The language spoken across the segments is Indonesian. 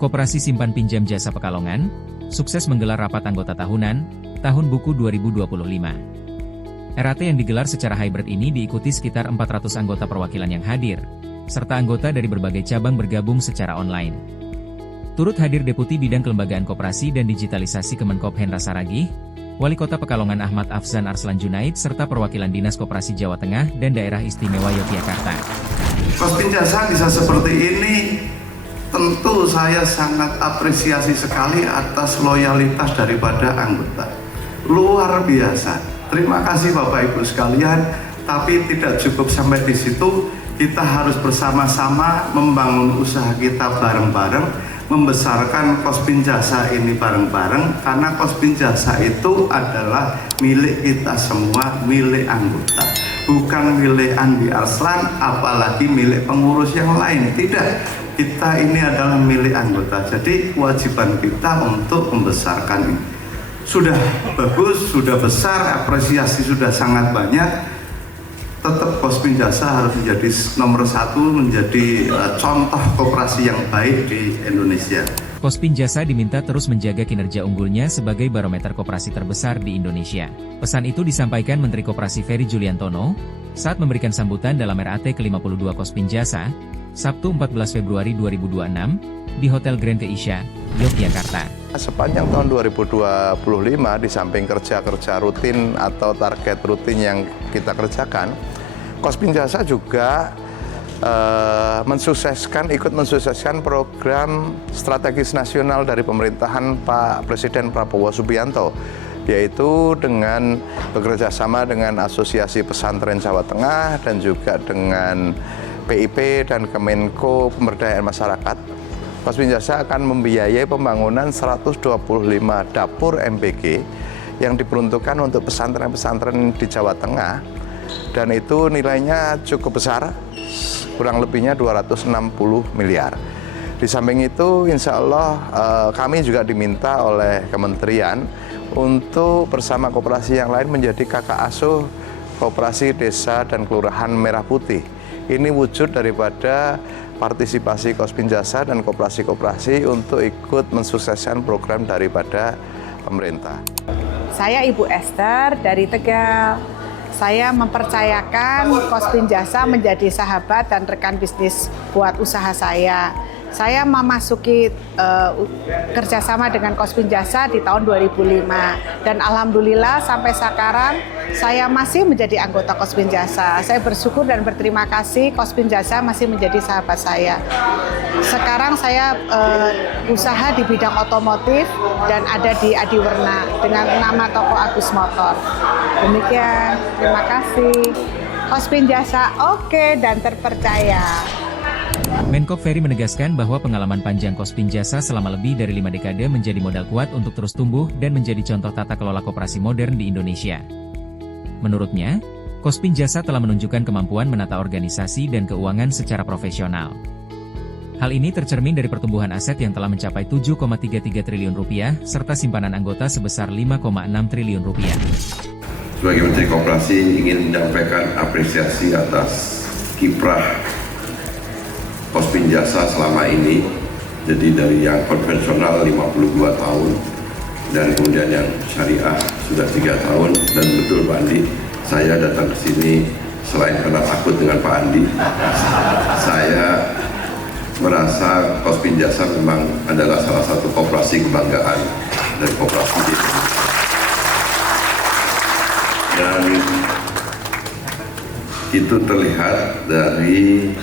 Koperasi Simpan Pinjam Jasa Pekalongan, sukses menggelar rapat anggota tahunan, Tahun Buku 2025. RAT yang digelar secara hybrid ini diikuti sekitar 400 anggota perwakilan yang hadir, serta anggota dari berbagai cabang bergabung secara online. Turut hadir Deputi Bidang Kelembagaan Koperasi dan Digitalisasi Kemenkop Hendra Saragih, Wali Kota Pekalongan Ahmad Afzan Arslan Junaid serta perwakilan Dinas Koperasi Jawa Tengah dan Daerah Istimewa Yogyakarta. Kospinjasa bisa seperti ini, tentu saya sangat apresiasi sekali atas loyalitas daripada anggota. Luar biasa. Terima kasih Bapak Ibu sekalian, tapi tidak cukup sampai di situ. Kita harus bersama-sama membangun usaha kita bareng-bareng, membesarkan Kospinjasa ini bareng-bareng, karena Kospinjasa itu adalah milik kita semua, milik anggota. Bukan milik Andi Arslan, apalagi milik pengurus yang lain. Tidak, kita ini adalah milik anggota. Jadi kewajiban kita untuk membesarkan ini. Sudah bagus, sudah besar, apresiasi sudah sangat banyak. Tetap Kospinjasa harus menjadi nomor satu, menjadi contoh koperasi yang baik di Indonesia. Kospinjasa diminta terus menjaga kinerja unggulnya sebagai barometer koperasi terbesar di Indonesia. Pesan itu disampaikan Menteri Koperasi Ferry Juliantono saat memberikan sambutan dalam RAT ke-52 Kospinjasa, Sabtu 14 Februari 2026, di Hotel Grand Keisha, Yogyakarta. Sepanjang tahun 2025, di samping kerja-kerja rutin atau target rutin yang kita kerjakan, Kospinjasa juga ikut mensukseskan program strategis nasional dari pemerintahan Pak Presiden Prabowo Subianto, yaitu dengan bekerja sama dengan Asosiasi Pesantren Jawa Tengah dan juga dengan PIP dan Kemenko Pemberdayaan Masyarakat. Kospinjasa akan membiayai pembangunan 125 dapur MBG yang diperuntukkan untuk pesantren-pesantren di Jawa Tengah, dan itu nilainya cukup besar, kurang lebihnya 260 miliar. Di samping itu, insya Allah kami juga diminta oleh kementerian untuk bersama koperasi yang lain menjadi kakak asuh Koperasi Desa dan Kelurahan Merah Putih. Ini wujud daripada partisipasi Kospinjasa dan koperasi-koperasi untuk ikut mensukseskan program daripada pemerintah. Saya Ibu Esther dari Tegal. Saya mempercayakan Kospinjasa menjadi sahabat dan rekan bisnis buat usaha saya. Saya memasuki kerjasama dengan Kospinjasa di tahun 2005 dan alhamdulillah sampai sekarang saya masih menjadi anggota Kospinjasa. Saya bersyukur dan berterima kasih Kospinjasa masih menjadi sahabat saya. Sekarang saya usaha di bidang otomotif dan ada di Adiwerna dengan nama toko Agus Motor. Demikian, terima kasih. Kospinjasa oke dan terpercaya. Menkop Ferry menegaskan bahwa pengalaman panjang Kospinjasa selama lebih dari 5 dekade menjadi modal kuat untuk terus tumbuh dan menjadi contoh tata kelola koperasi modern di Indonesia. Menurutnya, Kospinjasa telah menunjukkan kemampuan menata organisasi dan keuangan secara profesional. Hal ini tercermin dari pertumbuhan aset yang telah mencapai 7,33 triliun rupiah, serta simpanan anggota sebesar 5,6 triliun rupiah. Sebagai Menteri Koperasi ingin menyampaikan apresiasi atas kiprah Kospinjasa selama ini, jadi dari yang konvensional 52 tahun dan kemudian yang syariah sudah 3 tahun. Dan betul Pak Andi, saya datang ke sini selain karena takut dengan Pak Andi, saya merasa Kospinjasa memang adalah salah satu koperasi kebanggaan dari koperasi di Indonesia. Dan itu terlihat dari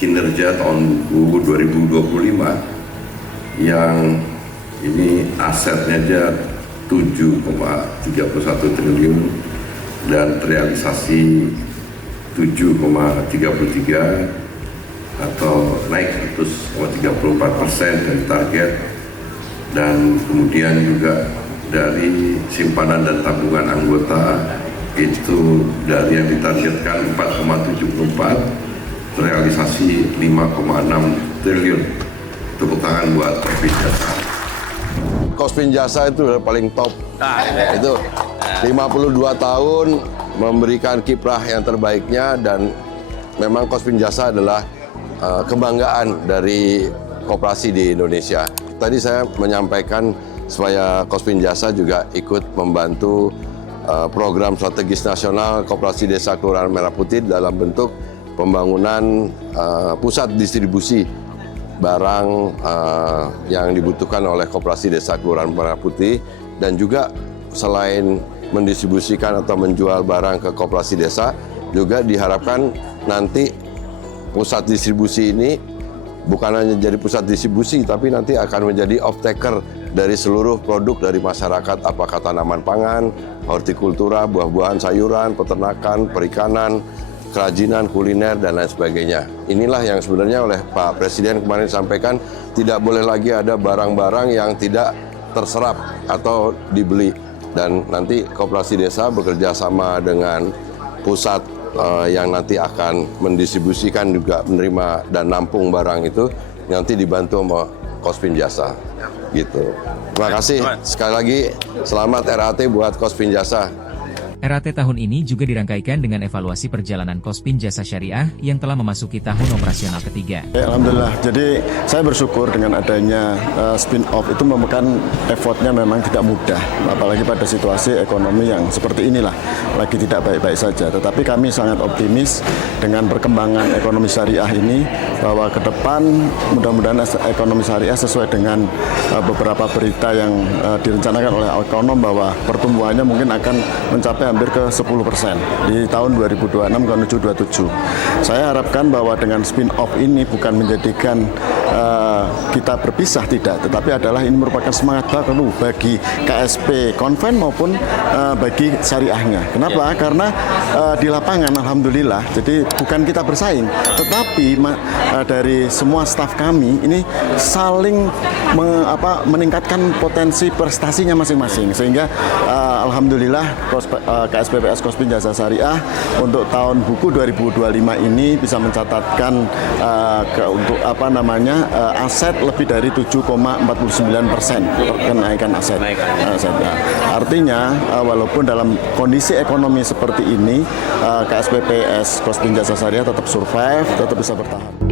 kinerja tahun 2025 yang ini asetnya aja 7,31 triliun dan terrealisasi 7,33 atau naik 134% dari target. Dan kemudian juga dari simpanan dan tabungan anggota itu dari yang ditargetkan 4,74 realisasi 5,6 triliun. Tepuk tangan buat Kospinjasa. Kospinjasa itu paling top. Itu 52 tahun memberikan kiprah yang terbaiknya, dan memang Kospinjasa adalah kebanggaan dari koperasi di Indonesia. Tadi saya menyampaikan supaya Kospin Jasa juga ikut membantu program strategis nasional Koperasi Desa Kelurahan Merah Putih dalam bentuk pembangunan pusat distribusi barang yang dibutuhkan oleh Koperasi Desa Kelurahan Merah Putih, dan juga selain mendistribusikan atau menjual barang ke koperasi desa, juga diharapkan nanti pusat distribusi ini bukan hanya jadi pusat distribusi, tapi nanti akan menjadi off-taker dari seluruh produk dari masyarakat, apakah tanaman pangan, hortikultura, buah-buahan, sayuran, peternakan, perikanan, kerajinan, kuliner, dan lain sebagainya. Inilah yang sebenarnya oleh Pak Presiden kemarin sampaikan, tidak boleh lagi ada barang-barang yang tidak terserap atau dibeli. Dan nanti koperasi desa bekerja sama dengan pusat yang nanti akan mendistribusikan juga menerima dan nampung barang itu, nanti dibantu sama Kospin Jasa. Gitu. Terima kasih. Sekali lagi, selamat RAT buat Kospin Jasa. RAT tahun ini juga dirangkaikan dengan evaluasi perjalanan Kospin Jasa Syariah yang telah memasuki tahun operasional ketiga. Alhamdulillah, jadi saya bersyukur dengan adanya spin-off itu memekan effortnya memang tidak mudah, apalagi pada situasi ekonomi yang seperti inilah, lagi tidak baik-baik saja. Tetapi kami sangat optimis dengan perkembangan ekonomi syariah ini, bahwa ke depan mudah-mudahan ekonomi syariah sesuai dengan beberapa berita yang direncanakan oleh ekonom, bahwa pertumbuhannya mungkin akan mencapai hampir ke 10% di tahun 2026 menuju 27. Saya harapkan bahwa dengan spin-off ini bukan menjadikan kita berpisah, tidak, tetapi adalah ini merupakan semangat baru bagi KSP konven maupun bagi syariahnya. Kenapa? Karena di lapangan alhamdulillah, jadi bukan kita bersaing, tetapi dari semua staf kami ini saling meningkatkan potensi prestasinya masing-masing, sehingga alhamdulillah KSPPS Kospin Jasa Syariah untuk tahun buku 2025 ini bisa mencatatkan untuk aset lebih dari 7,49% kenaikan aset. Artinya walaupun dalam kondisi ekonomi seperti ini, KSPPS Kospin Jasa Syariah tetap survive, tetap bisa bertahan.